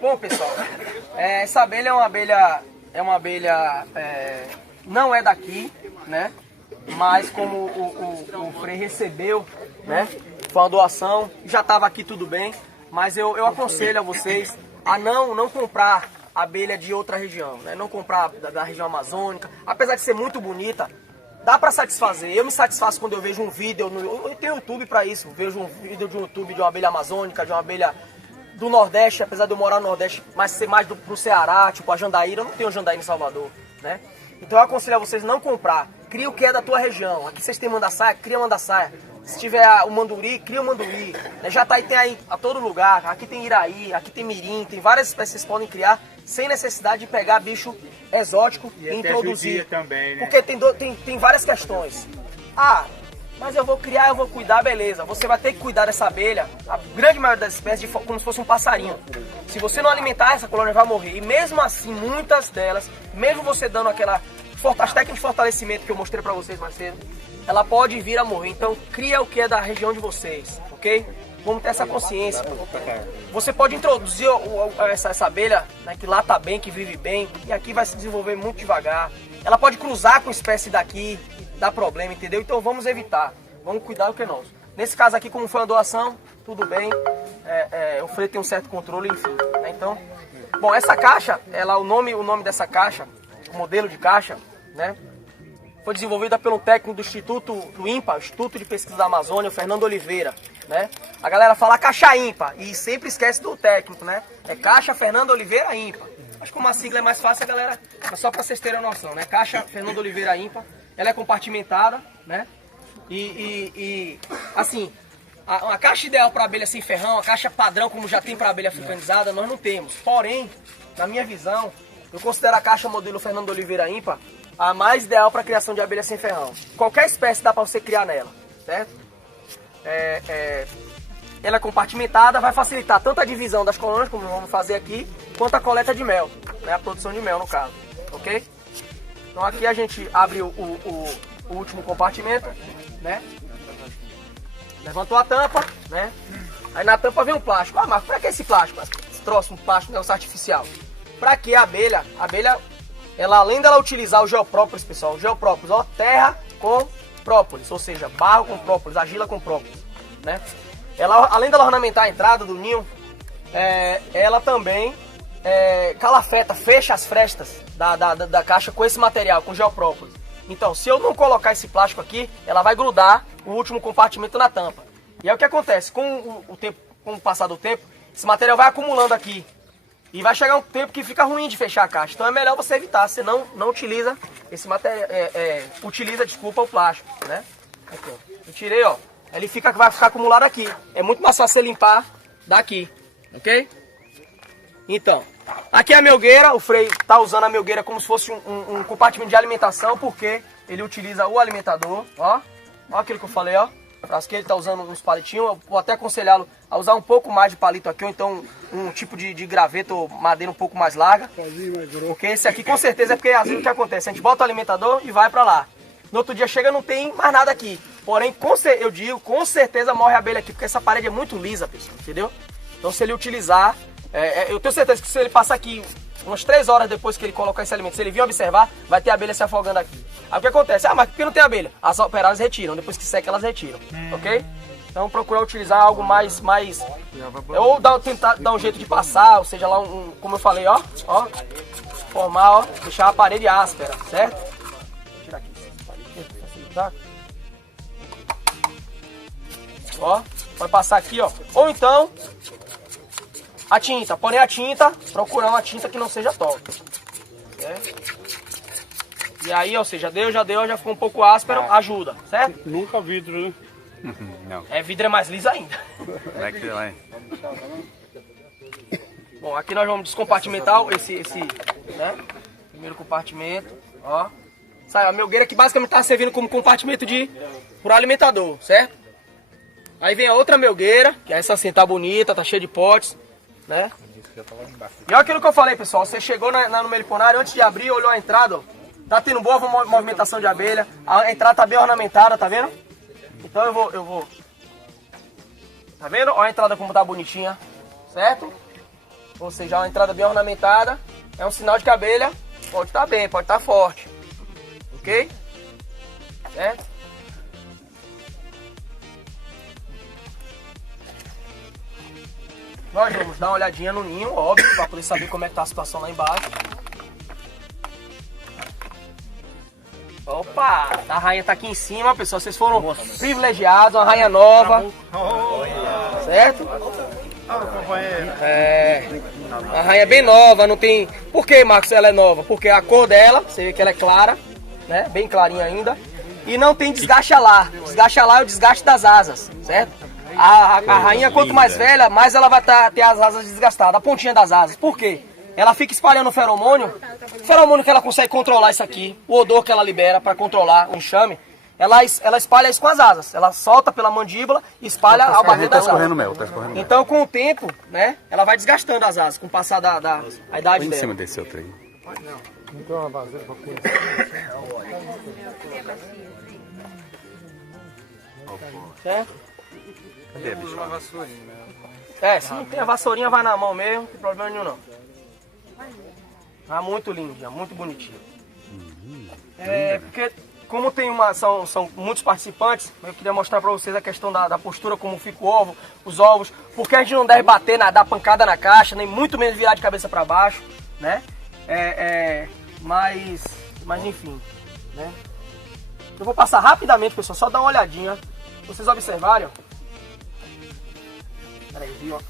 Bom, pessoal, essa abelha é uma abelha, não é daqui, né? Mas como o Frei recebeu, né? Foi uma doação, já estava aqui tudo bem, mas eu aconselho a vocês a não comprar abelha de outra região, né? Não comprar da região amazônica, apesar de ser muito bonita, dá para satisfazer. Eu me satisfaço quando eu vejo um vídeo, eu tenho YouTube para isso, vejo um vídeo de YouTube de uma abelha amazônica, de uma abelha do Nordeste, apesar de eu morar no Nordeste, mas ser mais pro Ceará, tipo a Jandaíra, eu não tenho Jandaíra em Salvador, né? Então eu aconselho a vocês não comprar. Cria o que é da tua região. Aqui vocês têm mandaçaia, cria mandaçaia. Se tiver o manduri, cria o manduri. Jataí tem aí a todo lugar. Aqui tem iraí, aqui tem mirim, tem várias espécies que vocês podem criar sem necessidade de pegar bicho exótico e introduzir. Também, né? Porque tem várias questões. Ah, mas eu vou criar, eu vou cuidar, beleza. Você vai ter que cuidar dessa abelha, a grande maioria das espécies, como se fosse um passarinho. Se você não alimentar, essa colônia vai morrer. E mesmo assim, muitas delas, mesmo você dando aquela técnica de fortalecimento que eu mostrei pra vocês mais cedo, ela pode vir a morrer. Então, cria o que é da região de vocês, ok? Vamos ter essa consciência. Você pode introduzir essa abelha, né, que lá tá bem, que vive bem, e aqui vai se desenvolver muito devagar. Ela pode cruzar com espécie daqui, dá problema, entendeu? Então vamos evitar, vamos cuidar do que é nosso. Nesse caso aqui, como foi uma doação, tudo bem, o Frei tem um certo controle, enfim, né? Então, bom, essa caixa, o nome dessa caixa, o modelo de caixa, né, foi desenvolvida pelo técnico do Instituto do INPA, Instituto de Pesquisa da Amazônia, o Fernando Oliveira, né? A galera fala caixa INPA e sempre esquece do técnico, né? É Caixa Fernando Oliveira INPA. Acho que uma sigla é mais fácil, a galera, só para vocês terem a noção, né? Caixa Fernando Oliveira INPA, ela é compartimentada, né? Assim, a caixa ideal para abelha sem ferrão, a caixa padrão como já tem para abelha africanizada, nós não temos. Porém, na minha visão, eu considero a caixa modelo Fernando Oliveira INPA a mais ideal para a criação de abelha sem ferrão. Qualquer espécie dá para você criar nela, certo? Ela é compartimentada, vai facilitar tanto a divisão das colônias, como vamos fazer aqui, quanto a coleta de mel, né? A produção de mel no caso, ok? Então aqui a gente abre o último compartimento, né? Levantou a tampa, né? Aí na tampa vem um plástico. Ah, mas pra que esse plástico? Esse troço, um plástico, negócio artificial. Pra que a abelha, ela além dela utilizar o geoprópolis, pessoal, o geoprópolis, ó, terra com própolis, ou seja, barro com própolis, argila com própolis, né? Ela, além dela ornamentar a entrada do ninho, ela também calafeta, fecha as frestas da caixa com esse material, com geoprópolis. Então, se eu não colocar esse plástico aqui, ela vai grudar o último compartimento na tampa. E aí o que acontece? Com o passar do tempo, esse material vai acumulando aqui. E vai chegar um tempo que fica ruim de fechar a caixa. Então é melhor você evitar, você não utiliza esse material, desculpa, o plástico, né? Aqui, ó. Eu tirei, ó. Ele vai ficar acumulado aqui. É muito mais fácil você limpar daqui, ok? Então, aqui é a melgueira. O Frei tá usando a melgueira como se fosse um compartimento de alimentação, porque ele utiliza o alimentador, ó. Ó aquilo que eu falei, ó. Acho que ele tá usando uns palitinhos. Eu vou até aconselhá-lo a usar um pouco mais de palito aqui, ou então um tipo de graveto ou madeira um pouco mais larga. Porque esse aqui com certeza é porque às vezes o que acontece? A gente bota o alimentador e vai pra lá. No outro dia chega, não tem mais nada aqui. Porém, eu digo, com certeza morre a abelha aqui, porque essa parede é muito lisa, pessoal, entendeu? Então se ele utilizar, eu tenho certeza que se ele passar aqui umas 3 horas depois que ele colocar esse alimento, se ele vir observar, vai ter abelha se afogando aqui. Aí o que acontece? Ah, mas por que não tem abelha? As operárias retiram, depois que seca elas retiram, ok? Então procurar utilizar algo mais... Ou tentar dar um jeito de passar, ou seja, lá como eu falei, ó, formar, ó, deixar a parede áspera, certo? Vou tirar aqui esse palitinho para facilitar. Ó, vai passar aqui, ó. Ou então, a tinta, porém a tinta, procurar uma tinta que não seja top. Certo? E aí, ou seja, já ficou um pouco áspero, ajuda, certo? Nunca vidro, né? Não. Vidro é mais liso ainda. Vai que vai. Bom, aqui nós vamos descompartimentar esse né? Primeiro compartimento, ó. Sai a melgueira que basicamente tá servindo como compartimento pro alimentador, certo? Aí vem a outra melgueira, que essa assim tá bonita, tá cheia de potes, né? E olha aquilo que eu falei, pessoal, você chegou no meliponário, antes de abrir, olhou a entrada, ó, tá tendo boa movimentação de abelha, a entrada tá bem ornamentada, tá vendo? Então eu vou... Tá vendo? Olha a entrada como tá bonitinha, certo? ou seja, uma entrada bem ornamentada, é um sinal de que a abelha pode estar bem, pode estar forte. Ok? Certo? Nós vamos dar uma olhadinha no ninho, óbvio, para poder saber como é que tá a situação lá embaixo. Opa, a rainha tá aqui em cima, pessoal. Vocês foram privilegiados, uma rainha nova. Certo? A rainha é bem nova, não tem... Por que, Marcos, ela é nova? Porque a cor dela, você vê que ela é clara, né? Bem clarinha ainda. E não tem desgaste alar. Desgaste alar é o desgaste das asas, certo? A rainha, quanto mais velha, mais ela vai ter as asas desgastadas, a pontinha das asas. Por quê? Ela fica espalhando o feromônio que ela consegue controlar isso aqui, o odor que ela libera para controlar o enxame, ela espalha isso com as asas. Ela solta pela mandíbula e espalha ao bater das asas. Então, com o tempo, né, ela vai desgastando as asas, com o passar da idade Põe em dela. cima desse outro aí. Não tem uma vasilha pra pôr. Certo? Cadê, bicho? Uma vassourinha. Se não tem a vassourinha, vai na mão mesmo, não tem problema nenhum não. Ah, muito lindo, muito bonitinho. Porque como tem são muitos participantes, eu queria mostrar para vocês a questão da postura, como fica o ovo, os ovos, porque a gente não deve bater, dar pancada na caixa, nem muito menos virar de cabeça para baixo, né? Mas enfim, né? Eu vou passar rapidamente, pessoal, só dar uma olhadinha, pra vocês observarem, ó. Peraí, viu, ó. De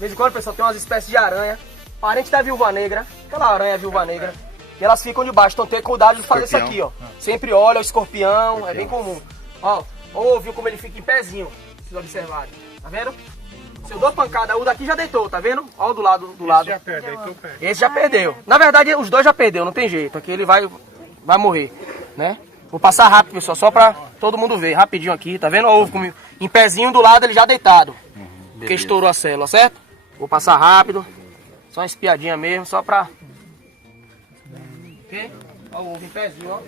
vez em quando, pessoal, tem umas espécies de aranha, parente da viúva negra, aquela aranha viúva negra, e elas ficam debaixo, então tem cuidado de fazer isso aqui, ó. Sempre olha o escorpião, é bem comum. Ó, viu como ele fica em pezinho, vocês observarem, tá vendo? Se eu dou pancada, o daqui já deitou, tá vendo? Ó, do lado. Esse já perdeu. Na verdade, os dois já perdeu, não tem jeito, aqui ele vai morrer, né? Vou passar rápido, pessoal, só pra todo mundo ver, rapidinho aqui, tá vendo? Ó, o ovo comigo, em pezinho do lado, ele já deitado, porque estourou a célula, certo? Vou passar rápido. Só uma espiadinha mesmo, só pra... Ok? Ó, o ovo em pezinho, ó.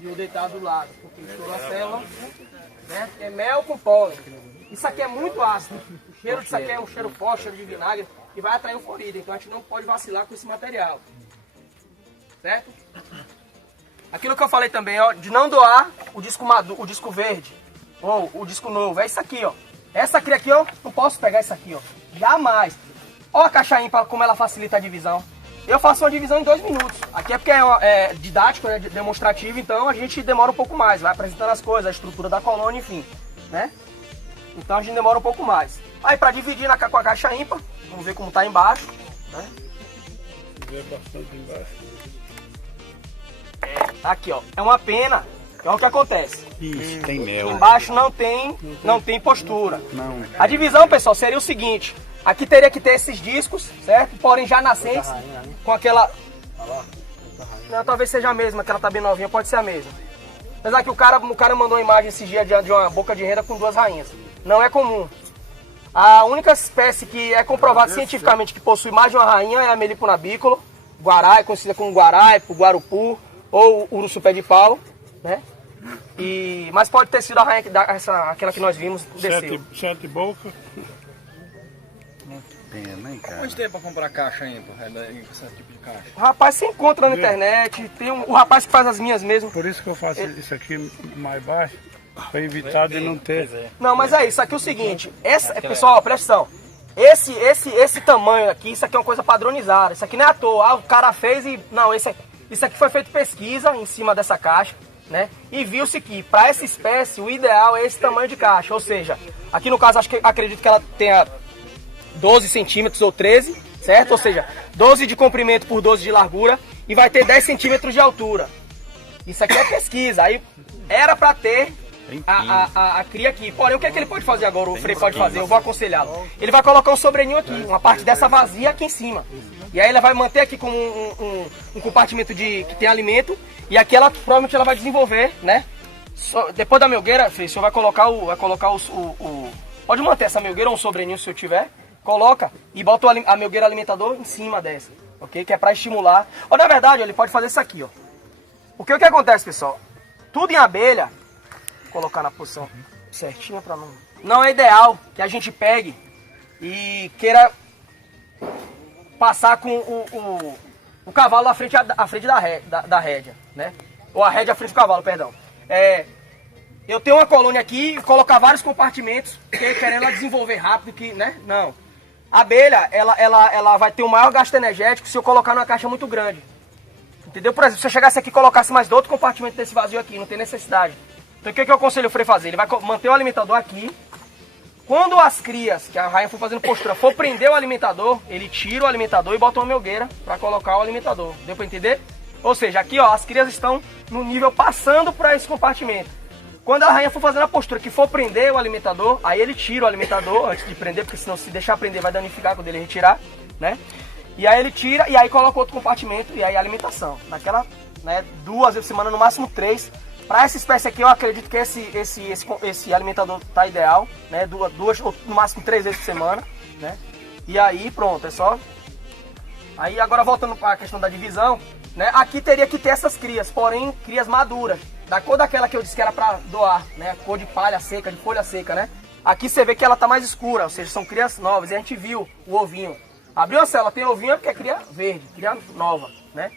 E o deitado do lado, porque estourou a célula. Certo? É mel com pólen. Isso aqui é muito ácido. O cheiro disso aqui é um cheiro forte, cheiro de vinagre, que vai atrair o forido. Então a gente não pode vacilar com esse material. Certo? Aquilo que eu falei também, ó, de não doar o disco verde ou o disco novo. É isso aqui, ó. Essa cria aqui, ó, não posso pegar isso aqui, ó. Jamais. Ó a caixa ímpar, como ela facilita a divisão. Eu faço uma divisão em 2 minutos. Aqui é porque é didático, é demonstrativo, então a gente demora um pouco mais. Vai apresentando as coisas, a estrutura da colônia, enfim, né? Então a gente demora um pouco mais. Aí para dividir com a caixa ímpar, vamos ver como tá embaixo, né? Vê bastante embaixo. Aqui, ó, é uma pena. Então o que acontece? Ixi, tem mel. Embaixo não tem postura. Não. A divisão, pessoal, seria o seguinte. Aqui teria que ter esses discos, certo? Porém já nascentes, com aquela... Não, talvez seja a mesma, que ela tá bem novinha, pode ser a mesma. Apesar que o cara mandou uma imagem esses dias de uma boca de renda com 2 rainhas. Não é comum. A única espécie que é comprovada cientificamente que possui mais de uma rainha é a Melipona bicolor, guará, é conhecida como guaraipo, guarupu ou urso pé de pau, né? Mas pode ter sido a rainha, aquela que nós vimos, desceu. 7 bocas. Pena, hein, cara. Onde tem pra comprar caixa aí, esse tipo de caixa? O rapaz se encontra na internet, tem o rapaz que faz as minhas mesmo. Por isso que eu faço isso aqui mais baixo, para evitar de não ter. Não, mas é isso aqui é o seguinte, pessoal, presta atenção. Esse tamanho aqui, isso aqui é uma coisa padronizada, isso aqui não é à toa, o cara fez e... Não, isso aqui foi feito pesquisa em cima dessa caixa, né? E viu-se que para essa espécie o ideal é esse tamanho de caixa, ou seja, aqui no caso acredito que ela tenha 12 centímetros ou 13, certo? Ou seja, 12 de comprimento por 12 de largura e vai ter 10 centímetros de altura. Isso aqui é pesquisa, aí era para ter a cria aqui. Porém, o que é que ele pode fazer agora? O Frei pode fazer, eu vou aconselhá-lo. Ele vai colocar um sobreninho aqui, uma parte dessa vazia aqui em cima. E aí ele vai manter aqui como um compartimento que tem alimento. E aqui provavelmente ela vai desenvolver, né? Depois da melgueira, Frei, o senhor vai colocar pode manter essa melgueira ou um sobreninho se eu tiver. Coloca e bota a melgueira alimentador em cima dessa, ok? Que é para estimular. Ou na verdade, ele pode fazer isso aqui, ó. Porque o que acontece, pessoal? Tudo em abelha, vou colocar na posição certinha para não é ideal que a gente pegue e queira passar com o cavalo à frente da rédea, né? Ou a rédea à frente do cavalo, perdão. Eu tenho uma colônia aqui e colocar vários compartimentos, querendo ela desenvolver rápido, que, né? Não. A abelha, ela vai ter um maior gasto energético se eu colocar numa caixa muito grande. Entendeu? Por exemplo, se eu chegasse aqui e colocasse mais outro compartimento desse vazio aqui, não tem necessidade. Então o que eu aconselho o Frei fazer? Ele vai manter o alimentador aqui. Quando as crias, que a rainha for fazendo postura, for prender o alimentador, ele tira o alimentador e bota uma melgueira para colocar o alimentador. Deu para entender? Ou seja, aqui ó, as crias estão no nível passando para esse compartimento. Quando a rainha for fazendo a postura que for prender o alimentador, aí ele tira o alimentador antes de prender, porque senão se deixar prender vai danificar quando ele retirar, né? E aí ele tira e aí coloca outro compartimento e aí a alimentação. Naquela, né, 2 vezes por semana, no máximo 3. Para essa espécie aqui eu acredito que esse alimentador tá ideal, né? 2 ou no máximo 3 vezes por semana, né? E aí pronto, é só. Aí agora voltando para a questão da divisão, né? Aqui teria que ter essas crias, porém crias maduras, da cor daquela que eu disse que era para doar, né? Cor de palha seca, de folha seca, né? Aqui você vê que ela tá mais escura, ou seja, são crias novas. E a gente viu o ovinho. Abriu a célula, tem ovinho é porque é cria verde, cria nova, né?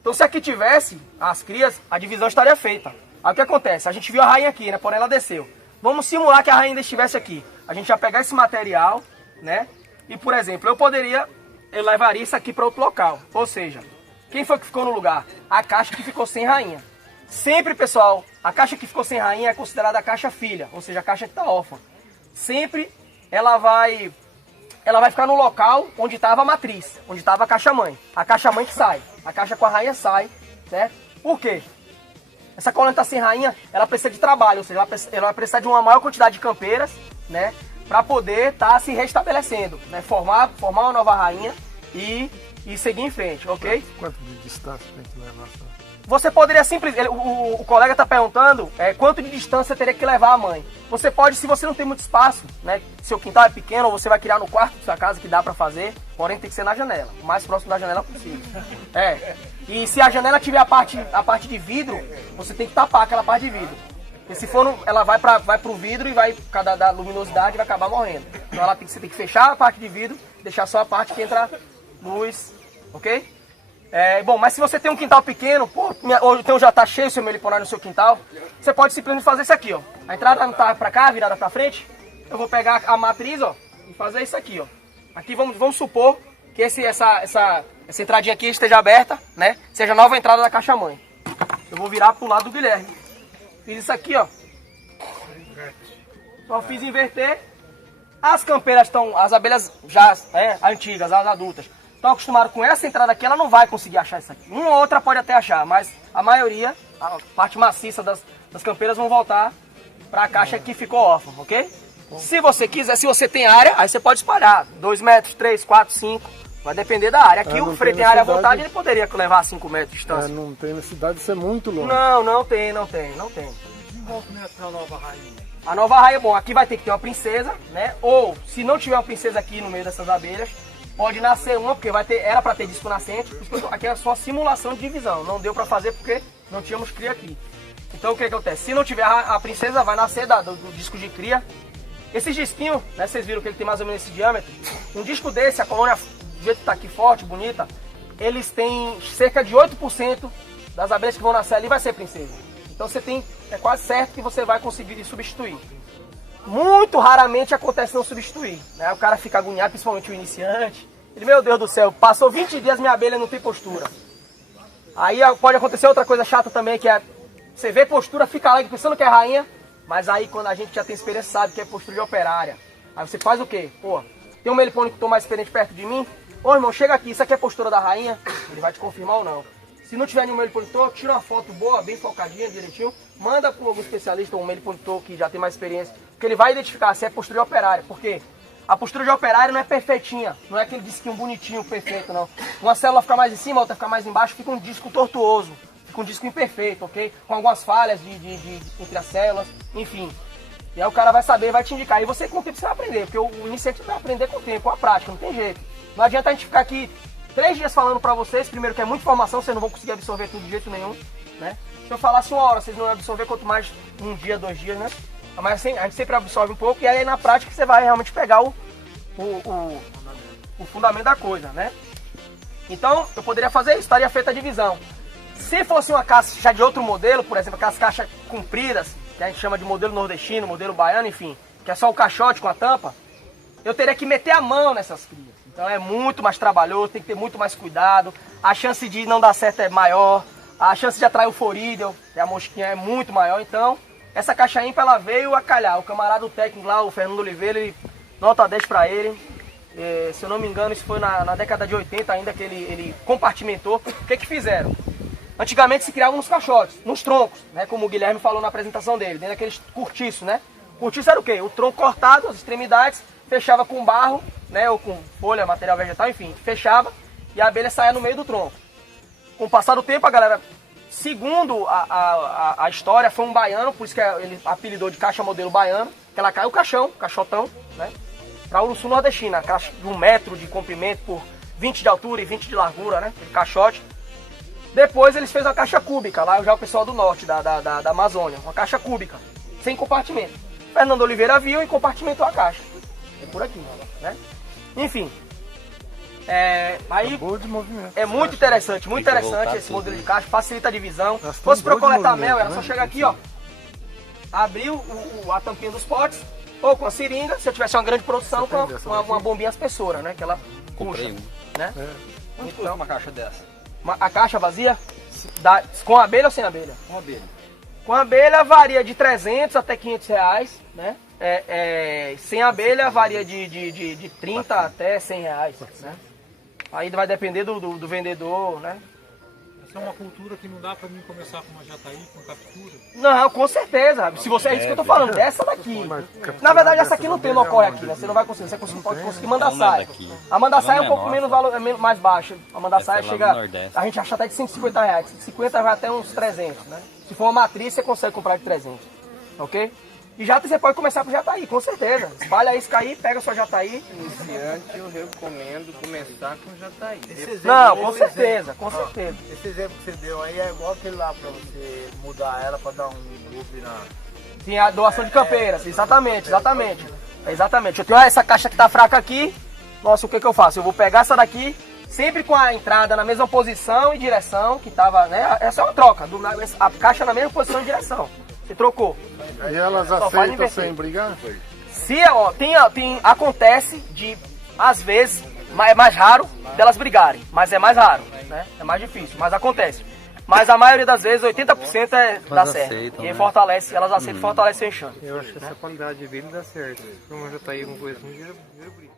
Então se aqui tivesse as crias, a divisão estaria feita. Aí o que acontece? A gente viu a rainha aqui, né? Porém ela desceu. Vamos simular que a rainha ainda estivesse aqui. A gente vai pegar esse material, né? E por exemplo, eu levaria isso aqui para outro local. Ou seja, quem foi que ficou no lugar? A caixa que ficou sem rainha. Sempre, pessoal, a caixa que ficou sem rainha é considerada a caixa filha, ou seja, a caixa que está órfã. Sempre ela vai ficar no local onde estava a matriz, onde estava a caixa mãe. A caixa mãe que sai, a caixa com a rainha sai, certo? Por quê? Essa colônia está sem rainha, ela precisa de trabalho, ou seja, ela vai precisar de uma maior quantidade de campeiras, né? Para poder estar se restabelecendo, né? Formar uma nova rainha e seguir em frente, ok? Quanto de distância tem que levar? Você poderia simplesmente, o colega está perguntando quanto de distância teria que levar a mãe. Você pode, se você não tem muito espaço, né? Seu quintal é pequeno, ou você vai criar no quarto da sua casa, que dá para fazer, porém tem que ser na janela, o mais próximo da janela possível. E se a janela tiver a parte de vidro, você tem que tapar aquela parte de vidro. Porque se for, ela vai pro vidro e vai, por causa da luminosidade, vai acabar morrendo. Então você tem que fechar a parte de vidro, deixar só a parte que entra luz, ok? Bom, mas se você tem um quintal pequeno, ou então já está cheio o seu meliponário no seu quintal, você pode simplesmente fazer isso aqui, ó. A entrada não tá para cá, virada para frente. Eu vou pegar a matriz, ó, e fazer isso aqui, ó. Aqui vamos supor que essa entradinha aqui esteja aberta, né? Seja a nova entrada da caixa mãe. Eu vou virar pro lado do Guilherme. Fiz isso aqui, ó. Só fiz inverter. As campeiras as abelhas já antigas, as adultas, estão acostumadas com essa entrada aqui, ela não vai conseguir achar isso aqui. Uma ou outra pode até achar, mas a maioria, a parte maciça das campeiras vão voltar para a caixa que ficou órfã, ok? Se você quiser, se você tem área, aí você pode espalhar 2 metros, 3, 4, 5, vai depender da área. Aqui o Frei tem área à vontade, ele poderia levar 5 metros de distância. Não tem necessidade de ser muito longe. Não tem. Desenvolvimento da nova rainha. A nova rainha, bom, aqui vai ter que ter uma princesa, né? Ou, se não tiver uma princesa aqui no meio dessas abelhas, pode nascer uma, porque era para ter disco nascente. Aqui é só simulação de divisão. Não deu para fazer porque não tínhamos cria aqui. Então o que acontece? Se não tiver a princesa, vai nascer do disco de cria. Esses disquinhos, né, vocês viram que ele tem mais ou menos esse diâmetro. Um disco desse, a colônia, do jeito que tá aqui forte, bonita, eles têm cerca de 8% das abelhas que vão nascer ali vai ser princesa. Então é quase certo que você vai conseguir substituir. Muito raramente acontece não substituir, né? O cara fica agoniado, principalmente o iniciante. Ele, meu Deus do céu, passou 20 dias, minha abelha não tem postura. Aí pode acontecer outra coisa chata também, que é você vê postura, fica alegre pensando que é rainha, mas aí quando a gente já tem experiência sabe que é postura de operária. Aí você faz o quê? Pô, tem um melipônico mais experiente perto de mim? Ô irmão, chega aqui, isso aqui é postura da rainha? Ele vai te confirmar ou não. Se não tiver nenhum meliponitor, tira uma foto boa, bem focadinha, direitinho, manda para algum especialista ou um meliponitor que já tem mais experiência, porque ele vai identificar se é postura de operária. Porque a postura de operária não é perfeitinha, não é aquele disquinho bonitinho, perfeito, não. Uma célula fica mais em cima, outra fica mais embaixo, fica um disco tortuoso, fica um disco imperfeito, ok? Com algumas falhas entre as células, enfim. E aí o cara vai saber, vai te indicar. E você com o tempo você vai aprender, porque o iniciante vai aprender com o tempo, com a prática, não tem jeito. Não adianta a gente ficar aqui 3 dias falando pra vocês, primeiro que é muita informação, vocês não vão conseguir absorver tudo de jeito nenhum, né? Se eu falasse 1 hora, vocês não vão absorver, quanto mais 1 dia, 2 dias, né? Mas assim, a gente sempre absorve um pouco e aí na prática você vai realmente pegar o fundamento da coisa, né? Então, eu poderia fazer isso, estaria feita a divisão. Se fosse uma caixa de outro modelo, por exemplo, aquelas caixas compridas, que a gente chama de modelo nordestino, modelo baiano, enfim, que é só o caixote com a tampa, eu teria que meter a mão nessas crias. Então é muito mais trabalhoso, tem que ter muito mais cuidado, a chance de não dar certo é maior, a chance de atrair o forídeo, que é a mosquinha, é muito maior. Então, essa caixa ímpar, ela veio a calhar. O camarada, o técnico lá, o Fernando Oliveira, ele, nota 10 para ele. Se eu não me engano, isso foi na década de 80 ainda que ele compartimentou. O que fizeram? Antigamente se criavam nos caixotes, nos troncos, né? Como o Guilherme falou na apresentação dele, dentro daqueles cortiços, né? Cortiço era o quê? O tronco cortado, as extremidades, fechava com barro, né? Ou com folha, material vegetal, enfim, fechava e a abelha saía no meio do tronco. Com o passar do tempo, a galera, segundo a história, foi um baiano, por isso que ele apelidou de caixa modelo baiano, que ela caiu o caixotão, né? Para Uruçu nordestina, caixa de 1 metro de comprimento por 20 de altura e 20 de largura, né? De caixote. Depois eles fez uma caixa cúbica, lá já o pessoal do norte, da Amazônia, uma caixa cúbica, sem compartimento. Fernando Oliveira viu e compartimentou a caixa. É por aqui, né? Enfim. Aí Boa de movimento. é muito interessante esse modelo de caixa, facilita a divisão. Se fosse para eu coletar mel, era só chegar aqui, ó, abrir a tampinha dos potes, ou com a seringa, se eu tivesse uma grande produção, com uma bombinha espessora, né? Que ela puxa, né? Quanto custa uma caixa dessa? A caixa vazia, com abelha ou sem abelha? Com abelha. Com abelha varia de 300 até 500 reais, né? Sem abelha varia de 30 até 100 reais, né? Aí vai depender do vendedor, né? Essa é uma cultura que não dá pra mim começar com uma jataí, com captura. Não, com certeza. Se você é isso que eu tô falando, dessa daqui. Na verdade, essa aqui não tem, não ocorre aqui, né? Você não vai conseguir, você pode conseguir mandar saia. A manda saia é um pouco menos valor, mais baixa. A manda saia chega, a gente acha até de 150 reais. 50 vai até uns 300, né? Se for uma matriz, você consegue comprar de 300, ok? E já você pode começar com jataí, com certeza. Espalha isso aí, pega sua jataí. Iniciante, eu recomendo começar com jataí. Não, com certeza, com certeza. Esse exemplo que você deu aí é igual aquele lá pra você mudar ela pra dar um up na... Sim, a doação de campeiras, exatamente. Eu tenho essa caixa que tá fraca aqui. Nossa, o que eu faço? Eu vou pegar essa daqui, sempre com a entrada na mesma posição e direção que tava, né? Essa é uma troca, a caixa na mesma posição e direção. Você trocou. E elas aceitam sem brigar? Acontece de, às vezes, é mais raro delas brigarem, mas é mais raro, né? É mais difícil, mas acontece. Mas a maioria das vezes, 80% dá certo. Aceitam, E aí né? fortalece, elas aceitam e fortalecem o enxame. Eu acho que essa qualidade de vida dá certo. Uma jataí, uma coisa assim, vira briga.